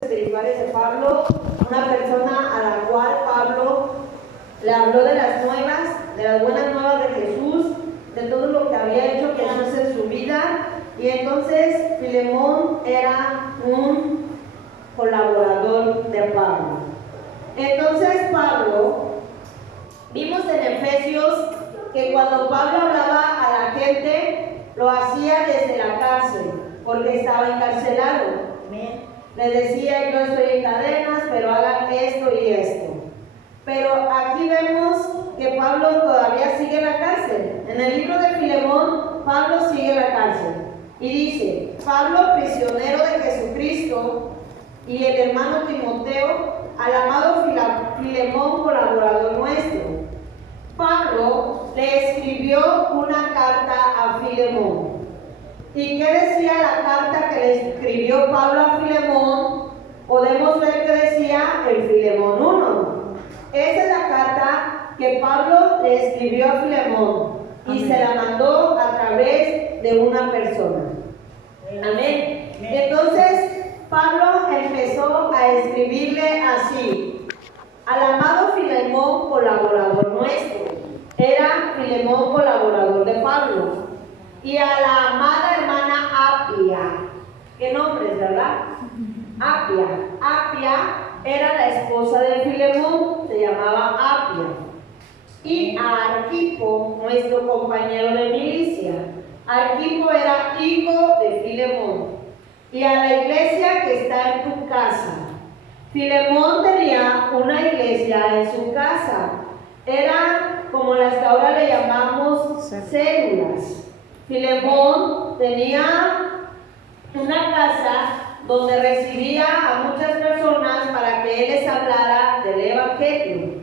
espirituales de Pablo, una persona a la cual Pablo le habló de las buenas nuevas de Jesús, de todo lo que había hecho Jesús en su vida. Y entonces Filemón era un colaborador de Pablo. Entonces Pablo, vimos en Efesios que cuando Pablo hablaba a la gente, lo hacía desde la cárcel, porque estaba encarcelado. Le decía: yo estoy en cadenas, pero hagan esto y esto. Pero aquí vemos que Pablo todavía sigue en la cárcel. En el libro de Filemón, Pablo sigue en la cárcel. Y dice: Pablo, prisionero de Jesucristo, y el hermano Timoteo, al amado Filemón, colaborador nuestro. Pablo le escribió una carta a Filemón. ¿Y qué decía la carta que le escribió Pablo a Filemón? Podemos ver que decía el Filemón 1. Esa es la carta que Pablo le escribió a Filemón y se la mandó a través de una persona. Amén. Entonces Pablo empezó a escribirle así: al amado Filemón, colaborador nuestro. Era Filemón colaborador de Pablo. Y a la amada hermana Apia. ¿Qué nombres, verdad? Apia. Apia era la esposa de Filemón, se llamaba Apia. Y a Arquipo, nuestro compañero de milicia. Arquipo era hijo de Filemón. Y a la iglesia que está en tu casa. Filemón tenía una iglesia en su casa. Era como las que ahora le llamamos células. Filemón tenía una casa donde recibía a muchas personas para que él les hablara del evangelio.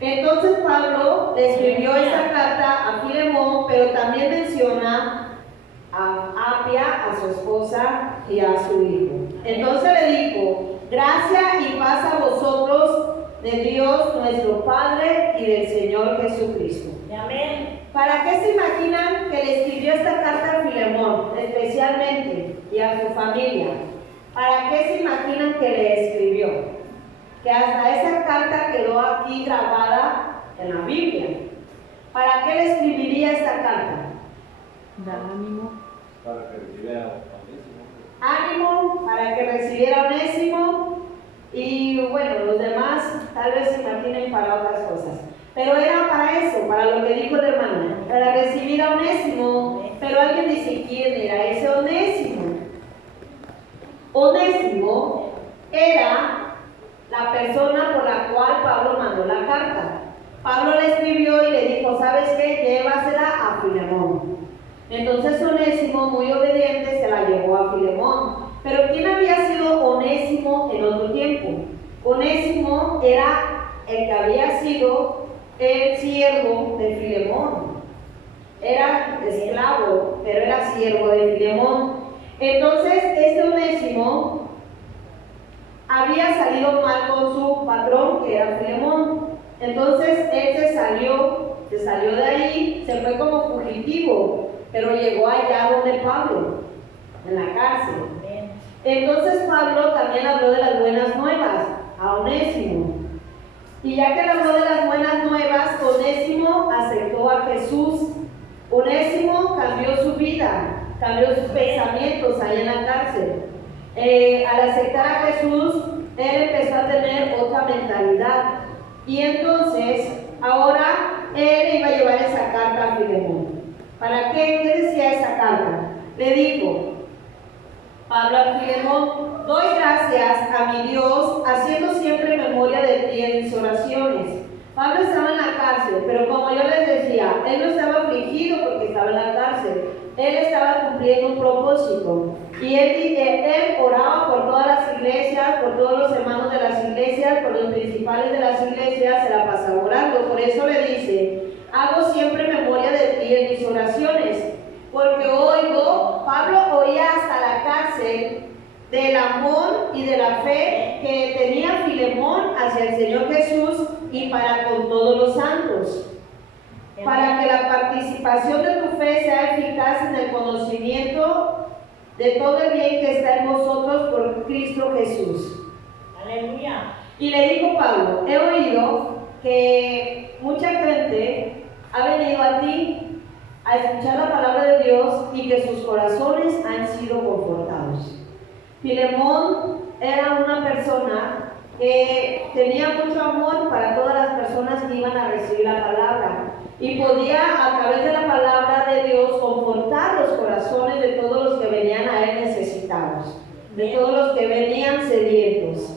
Entonces Pablo le escribió esa carta a Filemón, pero también menciona a Apia, a su esposa y a su hijo. Entonces le dijo: gracia y paz a vosotros de Dios nuestro Padre y del Señor Jesucristo. Amén. ¿Para qué se imaginan que le escribió esta carta a Filemón, especialmente, y a su familia? ¿Para qué se imaginan que le escribió? Que hasta esa carta quedó aquí grabada en la Biblia. ¿Para qué le escribiría esta carta? Dar ánimo. Para que recibiera Onésimo. Ánimo, para que recibiera Onésimo. Y bueno, los demás tal vez se imaginen para otras cosas. Pero era para eso, para lo que dijo la hermana, para recibir a Onésimo. Pero alguien dice: ¿quién era ese Onésimo? Onésimo era la persona por la cual Pablo mandó la carta. Pablo le escribió y le dijo: ¿sabes qué? Llévasela a Filemón. Entonces Onésimo, muy obediente, se la llevó a Filemón. Pero ¿quién había sido Onésimo en otro tiempo? Onésimo era el que había sido el siervo de Filemón. Era esclavo, pero era siervo de Filemón. Entonces este Onésimo había salido mal con su patrón, que era Filemón. Entonces él se salió de ahí, se fue como fugitivo, pero llegó allá donde Pablo, en la cárcel. Entonces Pablo también habló de las buenas nuevas a Onésimo. Y ya que le habló de las buenas nuevas, Onésimo aceptó a Jesús. Onésimo cambió su vida, cambió sus pensamientos ahí en la cárcel. Al aceptar a Jesús, él empezó a tener otra mentalidad. Y entonces, ahora él iba a llevar esa carta a Filemón. ¿Para qué? ¿Qué decía esa carta? Le dijo Pablo a Filemón: doy gracias a mi Dios, haciendo siempre memoria de ti en mis oraciones. Pablo estaba en la cárcel, pero como yo les decía, él no estaba afligido porque estaba en la cárcel. Él estaba cumpliendo un propósito. Y él oraba por todas las iglesias, por todos los hermanos de las iglesias, por los principales de las iglesias, se la pasaba orando. Por eso le dice: hago siempre memoria de ti en mis oraciones. Porque Pablo oía hasta la cárcel del amor y de la fe que tenía Filemón hacia el Señor Jesús y para con todos los santos. Para que la participación de tu fe sea eficaz en el conocimiento de todo el bien que está en vosotros por Cristo Jesús. Aleluya. Y le dijo Pablo, he oído que mucha gente ha venido a ti a escuchar la palabra de Dios y que sus corazones han sido confortados. Filemón era una persona que tenía mucho amor para todas las personas que iban a recibir la palabra y podía a través de la palabra de Dios confortar los corazones de todos los que venían a él necesitados, de todos los que venían sedientos.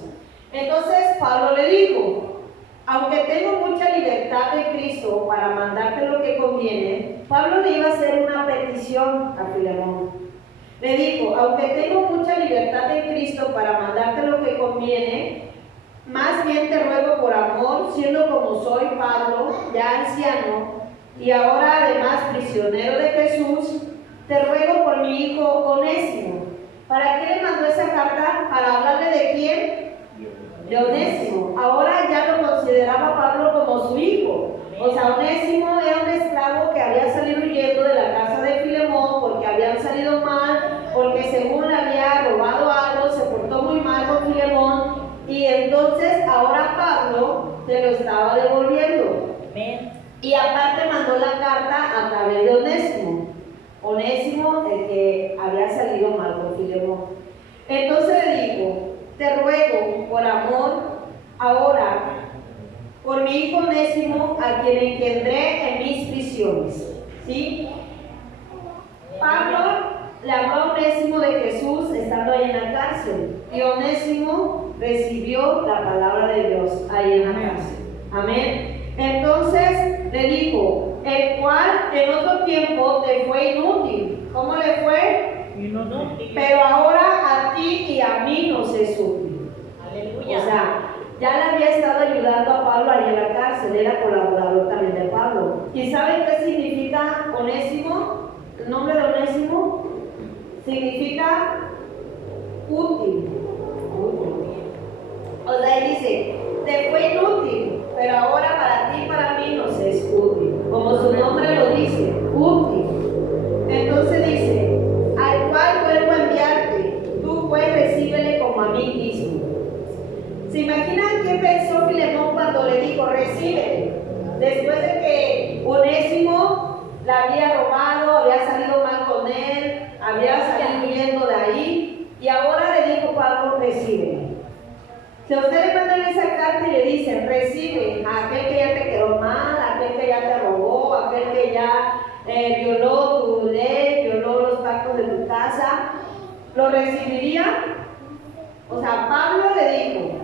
Entonces Pablo le dijo, aunque tengo mucha libertad de Cristo para mandarte lo que conviene, Pablo le iba a hacer una petición a Filemón. Le dijo, aunque tengo mucha libertad de Cristo para mandarte lo que conviene, más bien te ruego por amor, siendo como soy Pablo, ya anciano, y ahora además prisionero de Jesús, te ruego por mi hijo Onésimo. ¿Para qué le mandó esa carta? ¿Para hablarle de quién? De Onésimo. Ahora ya lo consideraba Pablo como su hijo. O sea, Onésimo era un esclavo que había salido huyendo de la casa de Filemón porque habían salido mal, porque según le había robado algo, se portó muy mal con Filemón, y entonces ahora Pablo se lo estaba devolviendo. Y aparte mandó la carta a través de Onésimo. Onésimo, el que había salido mal con Filemón. Entonces le dijo, te ruego por amor ahora por mi hijo Onésimo, a quien engendré en mis prisiones. ¿Sí? Pablo le habló a Onésimo de Jesús estando ahí en la cárcel, y Onésimo recibió la palabra de Dios ahí en la cárcel. Amén. Entonces le dijo, el cual en otro tiempo te fue inútil. ¿Cómo le fue? Inútil. Pero ahora a ti y a mí nos es útil. Aleluya. O sea, ya le había estado ayudando a Pablo ahí en la cárcel, era colaborador también de Pablo. ¿Y saben qué significa Onésimo? El nombre de Onésimo significa útil. O sea, él dice, te fue inútil, pero ahora para ti y para mí nos es útil. Como su nombre lo dice, útil. Entonces dice, al cual vuelvo a enviarte, tú pues recíbele como a mí mismo. ¿Se imaginan qué pensó Filemón cuando le dijo, recíbele? Después de que Onésimo la había robado, había salido mal con él, había salido huyendo de ahí, y ahora le dijo Pablo, recíbele. Si a usted le mandan esa carta y le dicen, recibe a aquel que ya te quedó mal, a aquel que ya te robó, a aquel que ya violó tu ley, violó los pactos de tu casa, ¿lo recibiría? O sea, Pablo le dijo,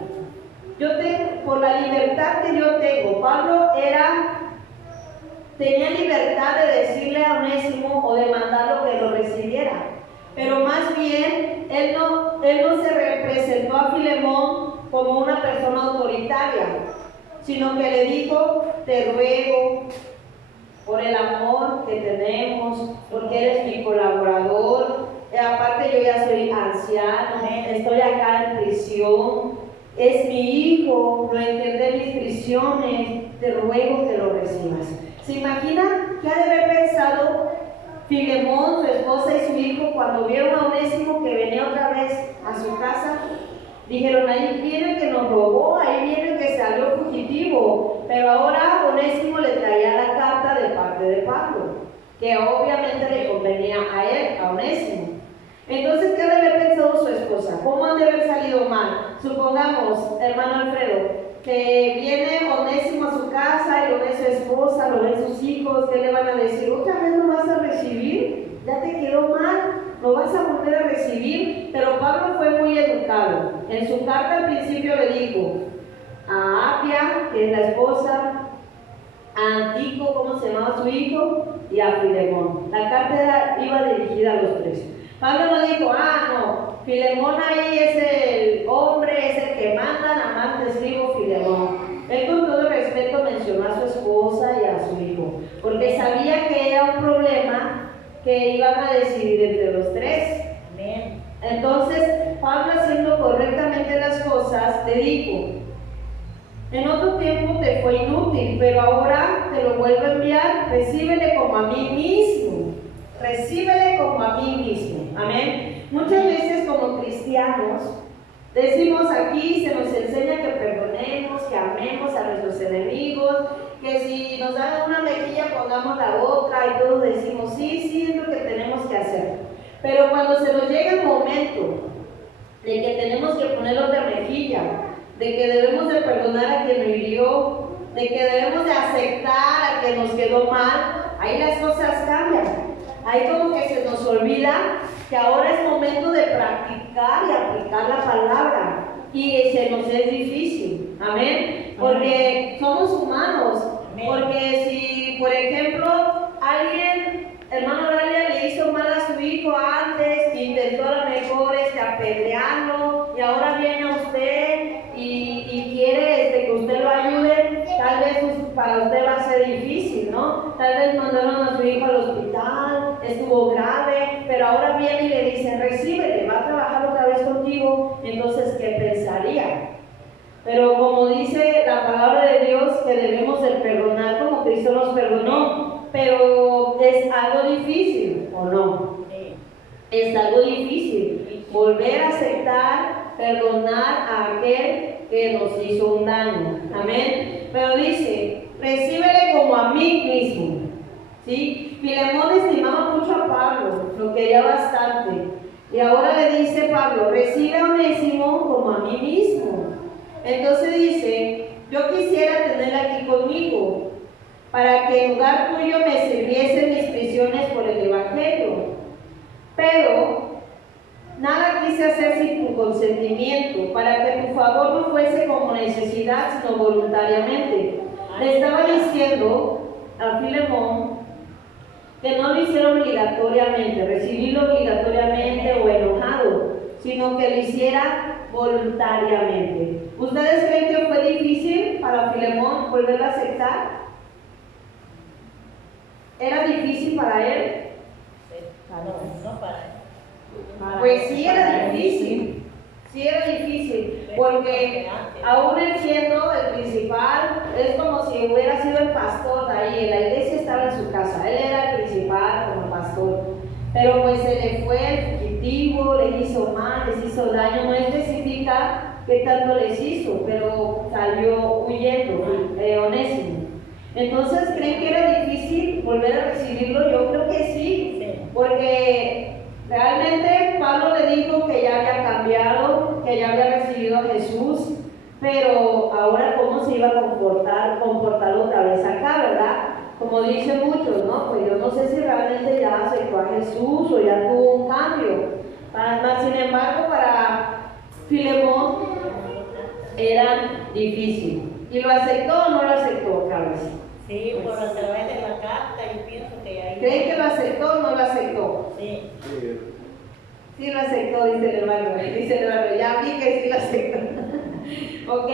por la libertad que yo tengo, Pablo tenía libertad de decirle a Onésimo o de mandarlo que lo recibiera, pero más bien él no se representó a Filemón como una persona autoritaria, sino que le dijo, te ruego por el amor que tenemos, porque eres mi colaborador, aparte yo ya soy anciano, estoy acá en prisión, es mi hijo, lo engendré en mis prisiones, te ruego que lo recibas. ¿Se imagina qué ha de haber pensado Filemón, su esposa y su hijo cuando vieron a Onésimo que venía otra vez a su casa? Dijeron, ahí viene el que nos robó, ahí viene el que salió fugitivo. Pero ahora Onésimo le traía la carta de parte de Pablo, que obviamente le convenía a él, a Onésimo. Entonces, ¿qué ha de haber pensado su esposa? ¿Cómo han de haber salido mal? Supongamos, hermano Alfredo, que viene Onésimo a su casa y lo ve su esposa, lo ven sus hijos, ¿qué le van a decir? ¿Otra vez lo vas a recibir? ¿Ya te quedó mal? ¿Lo vas a volver a recibir? Pero Pablo fue muy educado. En su carta al principio le dijo a Apia, que es la esposa, a Antico, ¿cómo se llamaba su hijo? Y a Filemón. La carta iba dirigida a los tres. Pablo no dijo, no, Filemón ahí es el hombre, es el que manda, nada más te escribo Filemón. Él con todo respeto mencionó a su esposa y a su hijo, porque sabía que era un problema que iban a decidir entre los tres. Amén. Entonces, Pablo, haciendo correctamente las cosas, le dijo, en otro tiempo te fue inútil, pero ahora te lo vuelvo a enviar, recíbele como a mí mismo. Recíbele como a mí mismo. Amén. Muchas veces como cristianos decimos aquí aquí se nos enseña que perdonemos, que amemos a nuestros enemigos, que si nos dan una mejilla pongamos la otra y todos decimos, sí, es lo que tenemos que hacer. Pero cuando se nos llega el momento de que tenemos que poner otra mejilla, de que debemos de perdonar a quien nos hirió, de que debemos de aceptar a quien nos quedó mal, ahí las cosas cambian. Ahí como que se nos olvida que ahora es momento de practicar y aplicar la palabra. Y se nos es difícil, amén, porque somos humanos. Porque si, por ejemplo, alguien, hermano Oralia, le hizo mal a su hijo antes, intentó a lo mejor apedrearlo, y ahora viene a usted y quiere que usted lo ayude, tal vez para usted va a ser difícil, ¿no? Tal vez mandaron a su hijo al hospital, estuvo grave, pero ahora viene y le dice, recíbete, va a trabajar otra vez contigo. Entonces, ¿qué pensaría? Pero como dice la palabra de Dios, que debemos de perdonar como Cristo nos perdonó, pero es algo difícil, ¿o no? Es algo difícil volver a aceptar, perdonar a aquel que nos hizo un daño, amén. Pero dice, recíbele como a mí mismo, ¿sí? Filemón estimaba mucho a Pablo, lo quería bastante, y ahora le dice Pablo, recibe a Onésimo como a mí mismo. Entonces dice, yo quisiera tenerla aquí conmigo, para que en lugar tuyo me sirviesen mis prisiones por el Evangelio. Pero nada quise hacer sin tu consentimiento, para que tu favor no fuese como necesidad, sino voluntariamente. Le estaba diciendo a Filemón que no lo hiciera obligatoriamente, recibirlo obligatoriamente o enojado, sino que lo hiciera voluntariamente. ¿Ustedes creen que fue difícil para Filemón volver a aceptar? ¿Era difícil para él? No para él. Pues sí era difícil, porque aún él siendo el principal, es como si hubiera sido el pastor ahí, la iglesia estaba en su casa, él era el principal como pastor, pero pues se le fue el fugitivo, le hizo mal, les hizo daño, no especifica qué tanto les hizo, pero salió huyendo, Onésimo. Entonces, ¿creen que era difícil volver a recibirlo? Yo creo que sí, porque realmente Pablo le dijo que ya había cambiado, que ya había recibido a Jesús, pero ahora cómo se iba a comportar otra vez acá, ¿verdad? Como dicen muchos, ¿no? Pues yo no sé si realmente ya aceptó a Jesús o ya tuvo un cambio. Sin embargo, para Filemón era difícil. ¿Y lo aceptó o no lo aceptó, Carlos? Sí, por a través de la carta, yo pienso que ahí. ¿Creen que lo aceptó o no lo aceptó? Sí. Sí lo aceptó, dice el hermano. Ya vi que sí lo aceptó. Ok.